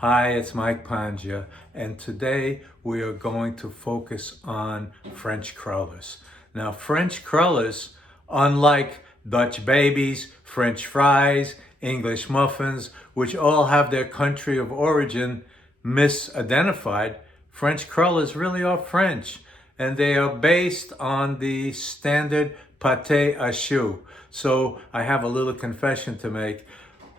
Hi, it's Mike Pangia, and today we are going to focus on French crullers. Now, French crullers, unlike Dutch babies, French fries, English muffins, which all have their country of origin misidentified, French crullers really are French, and they are based on the standard pâté à choux. So I have a little confession to make.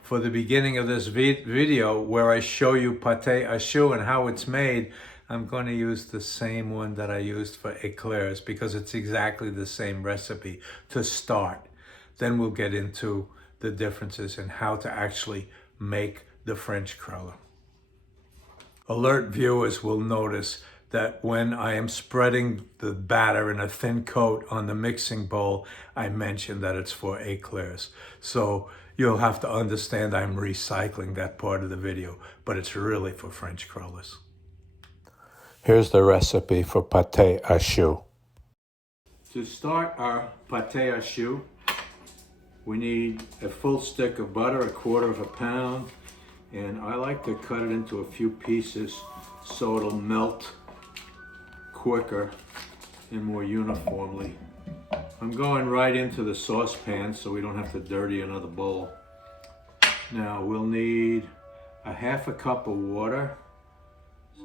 For the beginning of this video where I show you pâté à choux and how it's made, I'm going to use the same one that I used for eclairs because it's exactly the same recipe to start. Then we'll get into the differences and how to actually make the French cruller. Alert viewers will notice that when I am spreading the batter in a thin coat on the mixing bowl, I mentioned that it's for eclairs. So you'll have to understand I'm recycling that part of the video, but it's really for French crullers. Here's the recipe for pâté à choux. To start our pâté à choux, we need a full stick of butter, 1/4 pound, and I like to cut it into a few pieces so it'll melt quicker and more uniformly. I'm going right into the saucepan so we don't have to dirty another bowl. Now we'll need 1/2 cup of water. So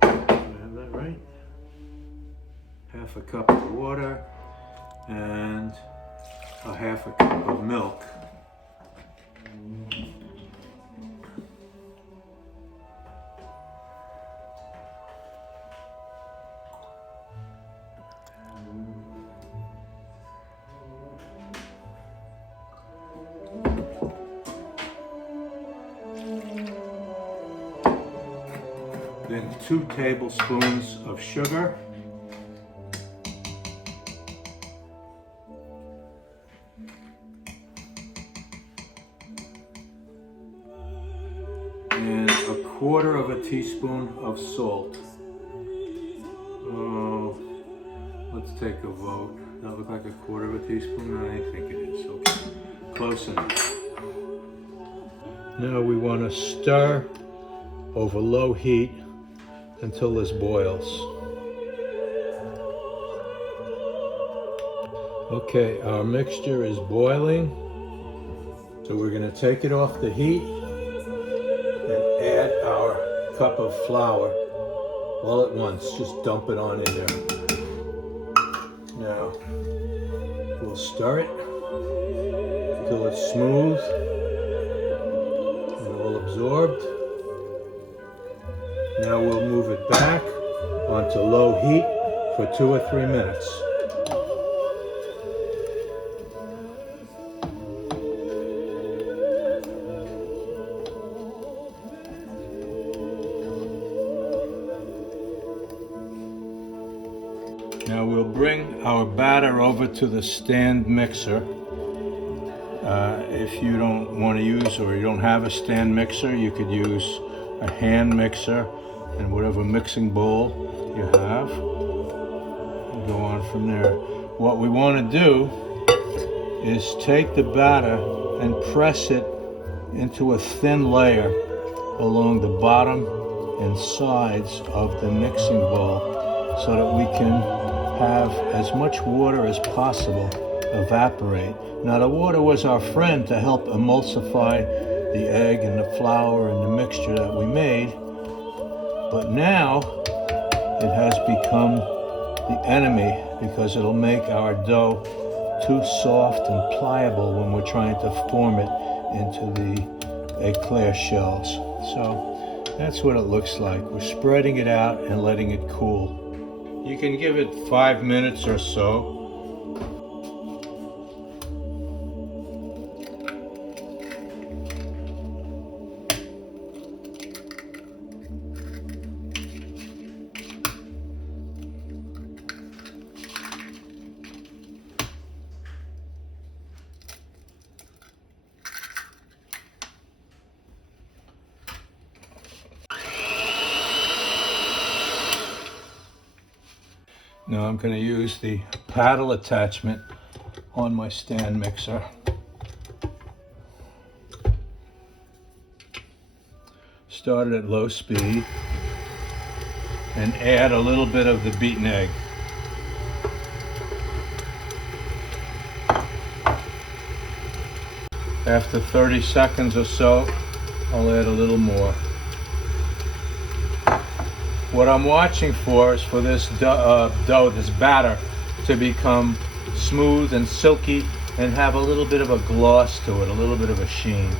do I have that right? 1/2 cup of water and 1/2 cup of milk. Then 2 tablespoons of sugar. And 1/4 teaspoon of salt. Oh, let's take a vote. Does that look like 1/4 teaspoon? I think it is. Okay, close enough. Now we want to stir over low heat until this boils. Okay, our mixture is boiling, so we're going to take it off the heat and add our cup of flour all at once. Just dump it on in there. Now we'll stir it until it's smooth and all absorbed. Now we'll move it back onto low heat for 2 or 3 minutes. Now we'll bring our batter over to the stand mixer. If you don't want to use or you don't have a stand mixer, you could use a hand mixer and whatever mixing bowl you have. Go on from there. What we want to do is take the batter and press it into a thin layer along the bottom and sides of the mixing bowl so that we can have as much water as possible evaporate. Now the water was our friend to help emulsify the egg and the flour and the mixture that we made, but now it has become the enemy because it'll make our dough too soft and pliable when we're trying to form it into the eclair shells. So that's what it looks like. We're spreading it out and letting it cool. You can give it 5 minutes or so. Now I'm going to use the paddle attachment on my stand mixer. Start it at low speed and add a little bit of the beaten egg. After 30 seconds or so, I'll add a little more. What I'm watching for is for this dough, this batter, to become smooth and silky and have a little bit of a gloss to it, a little bit of a sheen.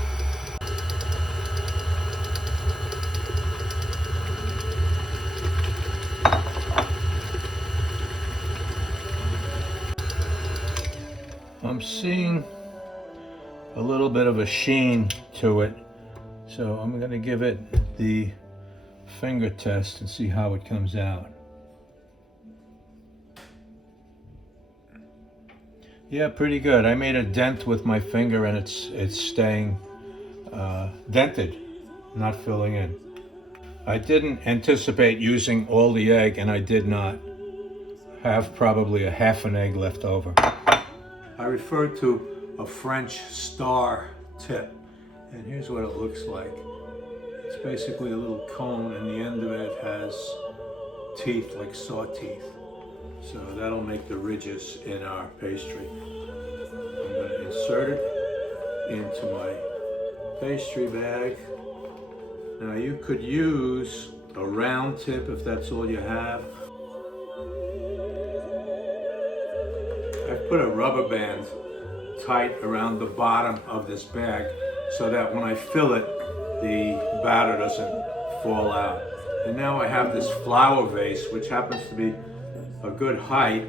I'm seeing a little bit of a sheen to it, so I'm going to give it the finger test and see how it comes out. Yeah, pretty good. I made a dent with my finger and it's staying dented, not filling in. I didn't anticipate using all the egg, and I did not. Have probably a half an egg left over. I referred to a French star tip, and here's what it looks like. It's basically a little cone, and the end of it has teeth like saw teeth. So that'll make the ridges in our pastry. I'm going to insert it into my pastry bag. Now you could use a round tip if that's all you have. I've put a rubber band tight around the bottom of this bag so that when I fill it, the batter doesn't fall out. And now I have this flour vase, which happens to be a good height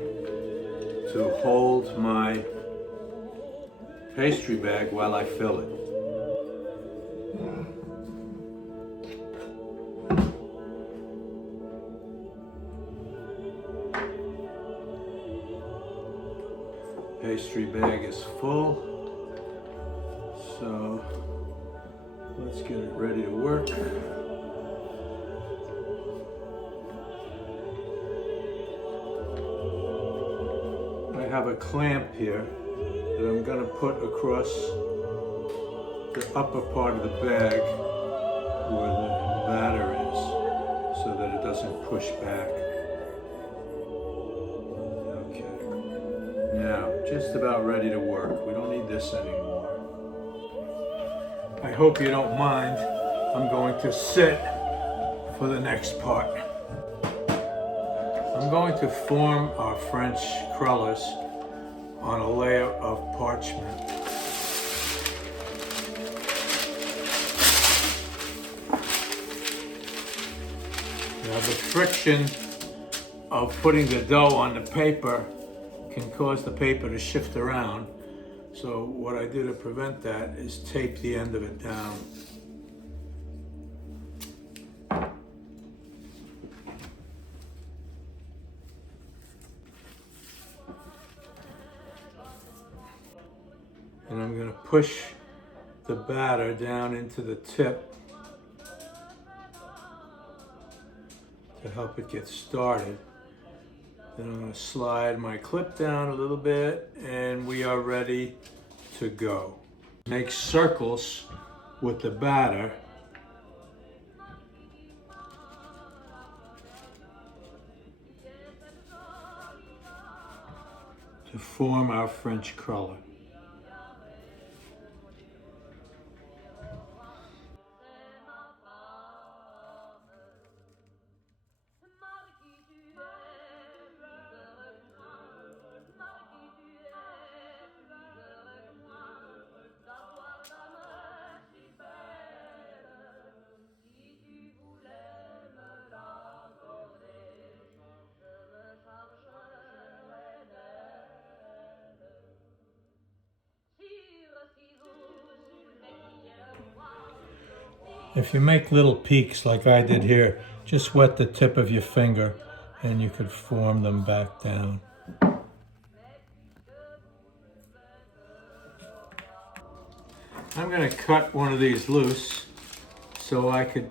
to hold my pastry bag while I fill it. Pastry bag is full, so let's get it ready to work. I have a clamp here that I'm going to put across the upper part of the bag where the batter is so that it doesn't push back. Now, just about ready to work. We don't need this anymore. I hope you don't mind. I'm going to sit for the next part. I'm going to form our French crullers on a layer of parchment. Now, the friction of putting the dough on the paper can cause the paper to shift around. So what I do to prevent that is tape the end of it down. And I'm going to push the batter down into the tip to help it get started. Then I'm going to slide my clip down a little bit, and we are ready to go. Make circles with the batter to form our French cruller. If you make little peaks like I did here, just wet the tip of your finger and you could form them back down. I'm going to cut one of these loose so I could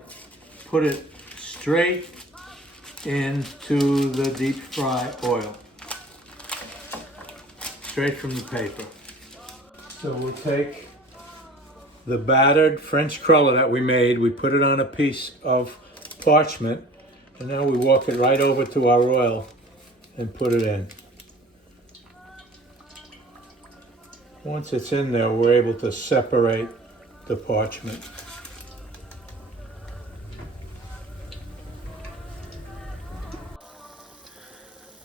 put it straight into the deep fry oil. straight from the paper. So we'll take the battered French cruller that we made, we put it on a piece of parchment, and now we walk it right over to our oil and put it in. Once it's in there, we're able to separate the parchment.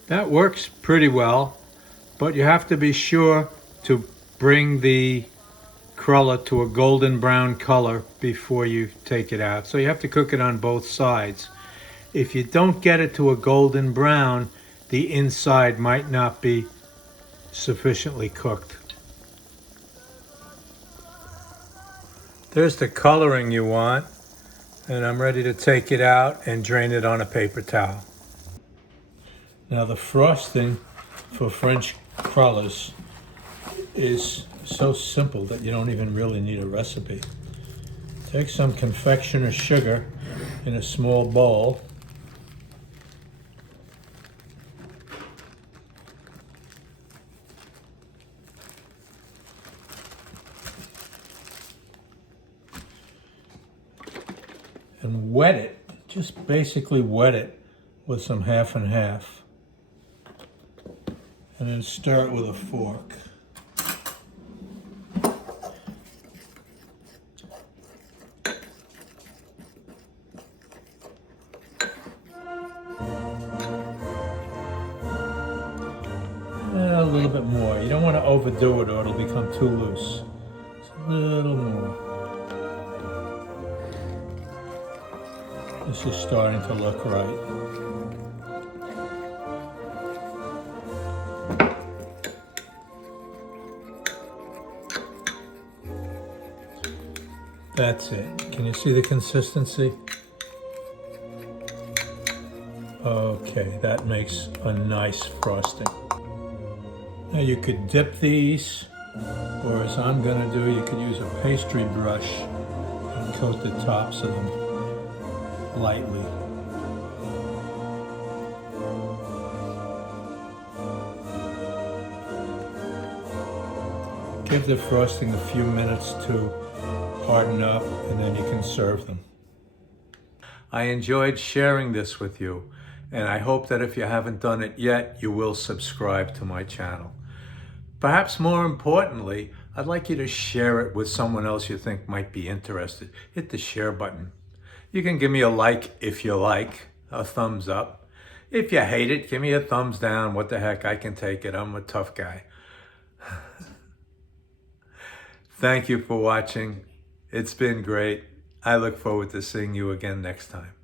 That works pretty well, but you have to be sure to bring the cruller to a golden brown color before you take it out. So you have to cook it on both sides. If you don't get it to a golden brown, the inside might not be sufficiently cooked. There's the coloring you want, and I'm ready to take it out and drain it on a paper towel. Now the frosting for French crullers is so simple that you don't even really need a recipe. Take some confectioner's sugar in a small bowl. And wet it, just basically wet it with some half and half. And then stir it with a fork. A little bit more. You don't want to overdo it or it'll become too loose. Just a little more. This is starting to look right. That's it. Can you see the consistency? Okay, that makes a nice frosting. Now you could dip these, or as I'm gonna do, you could use a pastry brush and coat the tops of them lightly. Give the frosting a few minutes to harden up, and then you can serve them. I enjoyed sharing this with you, and I hope that if you haven't done it yet, you will subscribe to my channel. Perhaps more importantly, I'd like you to share it with someone else you think might be interested. Hit the share button. You can give me a like if you like, a thumbs up. If you hate it, give me a thumbs down. What the heck, I can take it. I'm a tough guy. Thank you for watching. It's been great. I look forward to seeing you again next time.